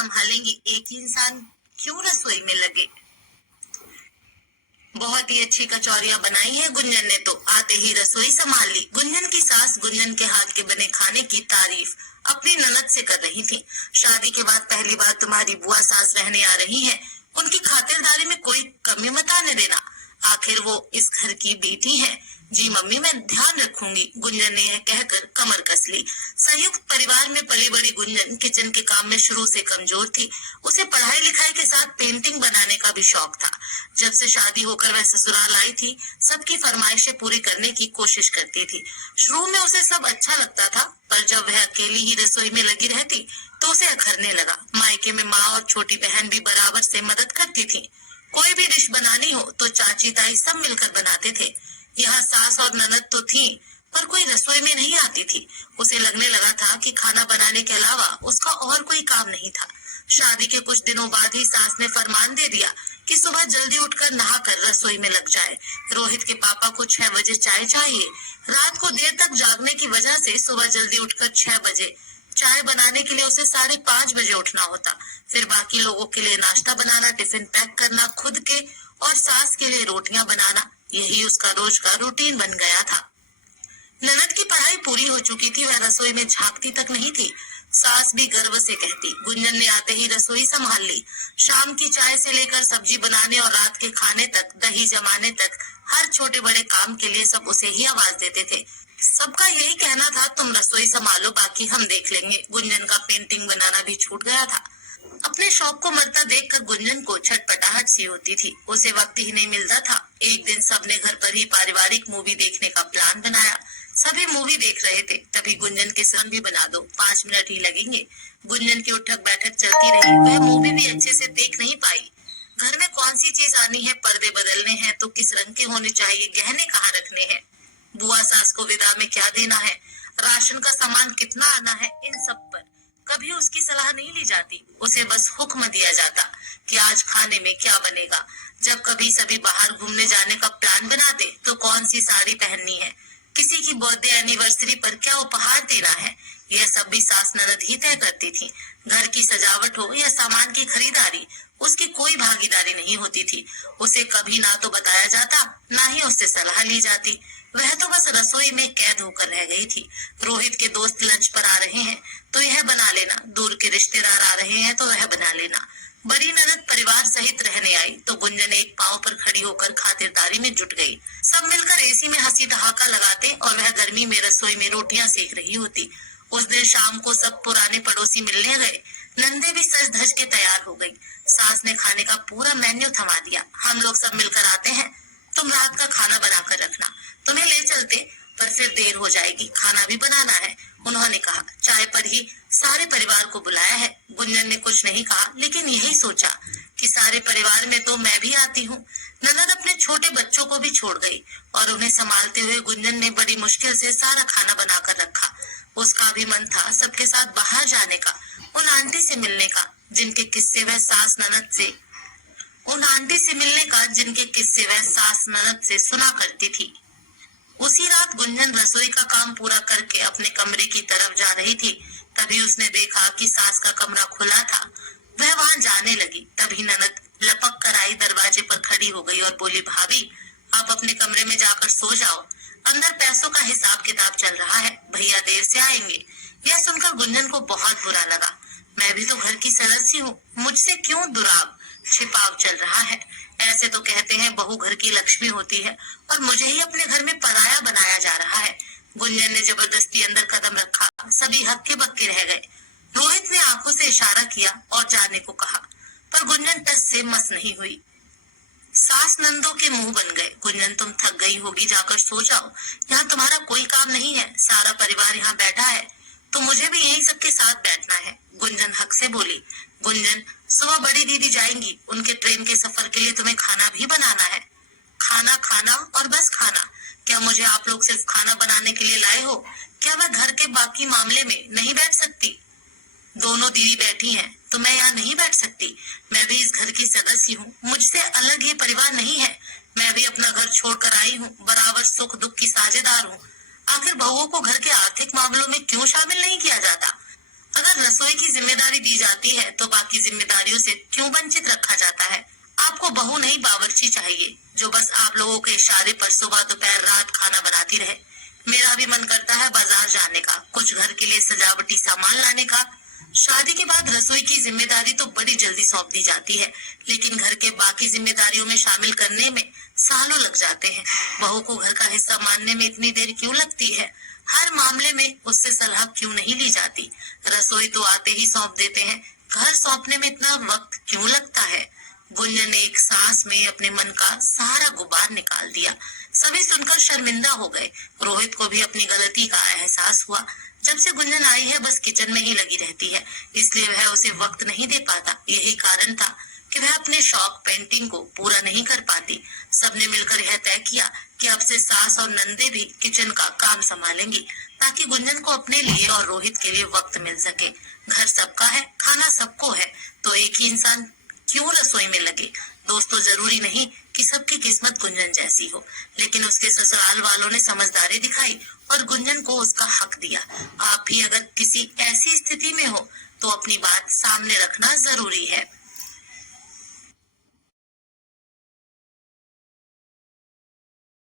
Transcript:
संभालेंगी, एक ही इंसान क्यों रसोई में लगे। बहुत ही अच्छी कचौरियां बनाई है गुंजन ने तो आते ही रसोई संभाल ली। गुंजन की सास गुंजन के हाथ के बने खाने की तारीफ अपनी ननद से कर रही थी। शादी के बाद पहली बार तुम्हारी बुआ सास रहने आ रही है, उनकी खातिरदारी में कोई कमी मत आने देना, आखिर वो इस घर की बेटी है। जी मम्मी, मैं ध्यान रखूंगी, गुंजन ने यह कहकर कमर कस ली। संयुक्त परिवार में पली बड़ी गुंजन किचन के काम में शुरू से कमजोर थी। उसे पढ़ाई लिखाई के साथ पेंटिंग बनाने का भी शौक था। जब से शादी होकर वह ससुराल आई थी, सबकी फरमाइशें पूरी करने की कोशिश करती थी। शुरू में उसे सब अच्छा लगता था, पर जब वह अकेली ही रसोई में लगी रहती तो उसे अखरने लगा। मायके में माँ और छोटी बहन भी बराबर से मदद करती थी। कोई भी डिश बनानी हो तो चाची ताई सब मिलकर बनाते थे। यहाँ सास और ननद तो थी, पर कोई रसोई में नहीं आती थी। उसे लगने लगा था कि खाना बनाने के अलावा उसका और कोई काम नहीं था। शादी के कुछ दिनों बाद ही सास ने फरमान दे दिया कि सुबह जल्दी उठकर नहाकर रसोई में लग जाए। रोहित के पापा को 6 बजे चाय चाहिए। रात को देर तक जागने की वजह से सुबह जल्दी उठकर 6 बजे चाय बनाने के लिए उसे 5:30 बजे उठना होता। फिर बाकी लोगों के लिए नाश्ता बनाना, टिफिन पैक करना, खुद के और सास के लिए रोटियां बनाना, यही उसका रोज का रूटीन बन गया था। ननद की पढ़ाई पूरी हो चुकी थी, वह रसोई में झांकती तक नहीं थी। सास भी गर्व से कहती। गुंजन ने आते ही रसोई संभाल ली। शाम की चाय से लेकर सब्जी बनाने और रात के खाने तक, दही जमाने तक, हर छोटे बड़े काम के लिए सब उसे ही आवाज देते थे। सबका यही कहना था, तुम रसोई संभालो, बाकी हम देख लेंगे। गुंजन का पेंटिंग बनाना भी छूट गया था। अपने शौक को मरता देखकर गुंजन को छटपटाहट सी होती थी। उसे वक्त ही नहीं मिलता था। एक दिन सबने घर पर ही पारिवारिक मूवी देखने का प्लान बनाया। सभी मूवी देख रहे थे, तभी गुंजन के सन भी बना दो, 5 मिनट ही लगेंगे। गुंजन की उठक बैठक चलती रही। वह मूवी भी अच्छे से देख नहीं पाई। घर में कौन सी चीज आनी है, पर्दे बदलने हैं तो किस रंग के होने चाहिए, गहने कहाँ रखने हैं, बुआ सास को विदा में क्या देना है, राशन का सामान कितना आना है, इन सब पर कभी उसकी सलाह नहीं ली जाती। उसे बस हुक्म दिया जाता कि आज खाने में क्या बनेगा। जब कभी सभी बाहर घूमने जाने का प्लान बनाते तो कौन सी साड़ी पहननी है, किसी की बर्थडे एनिवर्सरी पर क्या उपहार देना है, यह सब भी सास ननद ही तय करती थी। घर की सजावट हो या सामान की खरीदारी, उसकी कोई भागीदारी नहीं होती थी। उसे कभी ना तो बताया जाता, ना ही उससे सलाह ली जाती। वह तो बस रसोई में कैद होकर रह गई थी। रोहित के दोस्त लंच पर आ रहे हैं तो यह बना लेना, दूर के रिश्तेदार आ रहे हैं तो वह बना लेना। बड़ी ननद परिवार सहित रहने आई तो गुंजन एक पांव पर खड़ी होकर खातिरदारी में जुट गई। सब मिलकर एसी में हंसी ठहाका लगाते और वह गर्मी में रसोई में रोटियां सेक रही होती। उस दिन शाम को सब पुराने पड़ोसी मिलने गए। नंदे भी सज धज के तैयार हो गई। सास ने खाने का पूरा मेन्यू थमा दिया। हम लोग सब मिलकर आते हैं, तुम रात का खाना बनाकर रखना, तुम्हें ले चलते पर फिर देर हो जाएगी, खाना भी बनाना है, उन्होंने कहा। चाय पर ही सारे परिवार को बुलाया है। गुंजन ने कुछ नहीं कहा, लेकिन यही सोचा कि सारे परिवार में तो मैं भी आती हूँ। ननद अपने छोटे बच्चों को भी छोड़ गई और उन्हें संभालते हुए गुंजन ने बड़ी मुश्किल से सारा खाना बनाकर रखा। उसका भी मन था सबके साथ बाहर जाने का, उन आंटी से मिलने का जिनके किस्से वह सास ननद से सुना करती थी। उसी रात गुंजन रसोई का काम पूरा करके अपने कमरे की तरफ जा रही थी। तभी उसने देखा कि सास का कमरा खुला था। वह वहां जाने लगी। तभी ननद लपक कर आई, दरवाजे पर खड़ी हो गई और बोली, भाभी आप अपने कमरे में जाकर सो जाओ, अंदर पैसों का हिसाब किताब चल रहा है, भैया देर से आएंगे। यह सुनकर गुंजन को बहुत बुरा लगा। मैं भी तो घर की सदस्य हूँ, मुझसे क्यों दुराव छिपाव चल रहा है। ऐसे तो कहते हैं बहू घर की लक्ष्मी होती है और मुझे ही अपने घर में पराया बनाया जा रहा है। गुंजन ने जबरदस्ती अंदर कदम रखा। सभी हक्के बक्के रह गए। रोहित ने आंखों से इशारा किया और जाने को कहा, पर गुंजन टस से मस नहीं हुई। सास नंदों के मुंह बन गए। गुंजन तुम थक गई होगी, जाकर सो जाओ, यहाँ तुम्हारा कोई काम नहीं है, सारा परिवार यहाँ बैठा है तो मुझे भी यही सबके साथ बैठना है, गुंजन हक से बोली। गुंजन सुबह बड़ी दीदी जाएंगी, उनके ट्रेन के सफर के लिए तुम्हें खाना भी बनाना है। खाना खाना और बस खाना, क्या मुझे आप लोग सिर्फ खाना बनाने के लिए लाए हो? क्या मैं घर के बाकी मामले में नहीं बैठ सकती? दोनों दीदी बैठी हैं तो मैं यहाँ नहीं बैठ सकती। मैं भी इस घर की सदस्य हूँ, मुझसे अलग ये परिवार नहीं है। मैं भी अपना घर छोड़कर आई हूँ, बराबर सुख दुख की साझेदार हूँ। आखिर बहुओं को घर के आर्थिक मामलों में क्यों शामिल नहीं किया जाता? अगर रसोई की जिम्मेदारी दी जाती है तो बाकी जिम्मेदारियों से क्यों वंचित रखा जाता है? आपको बहू नहीं बावर्ची चाहिए जो बस आप लोगों के इशारे पर सुबह दोपहर रात खाना बनाती रहे। मेरा भी मन करता है बाजार जाने का, कुछ घर के लिए सजावटी सामान लाने का। शादी के बाद रसोई की जिम्मेदारी तो बड़ी जल्दी सौंप दी जाती है, लेकिन घर के बाकी जिम्मेदारियों में शामिल करने में सालों लग जाते हैं। बहू को घर का हिस्सा मानने में इतनी देर क्यों लगती है? हर मामले में उससे सलाह क्यों नहीं ली जाती? रसोई तो आते ही सौंप देते हैं, घर सौंपने में इतना वक्त क्यों लगता है? गुंजन ने एक सांस में अपने मन का सारा गुबार निकाल दिया। सभी सुनकर शर्मिंदा हो गए। रोहित को भी अपनी गलती का एहसास हुआ। जब से गुंजन आई है बस किचन में ही लगी रहती है, इसलिए वह उसे वक्त नहीं दे पाता। यही कारण था कि वह अपने शौक पेंटिंग को पूरा नहीं कर पाती। सबने मिलकर यह तय किया कि अब से सास और नंदे भी किचन का काम संभालेंगी, ताकि गुंजन को अपने लिए और रोहित के लिए वक्त मिल सके। घर सबका है, खाना सबको है, तो एक ही इंसान क्यों रसोई में लगे? दोस्तों, जरूरी नहीं कि सबकी किस्मत गुंजन जैसी हो, लेकिन उसके ससुराल वालों ने समझदारी दिखाई और गुंजन को उसका हक दिया। आप भी अगर किसी ऐसी स्थिति में हो तो अपनी बात सामने रखना जरूरी है।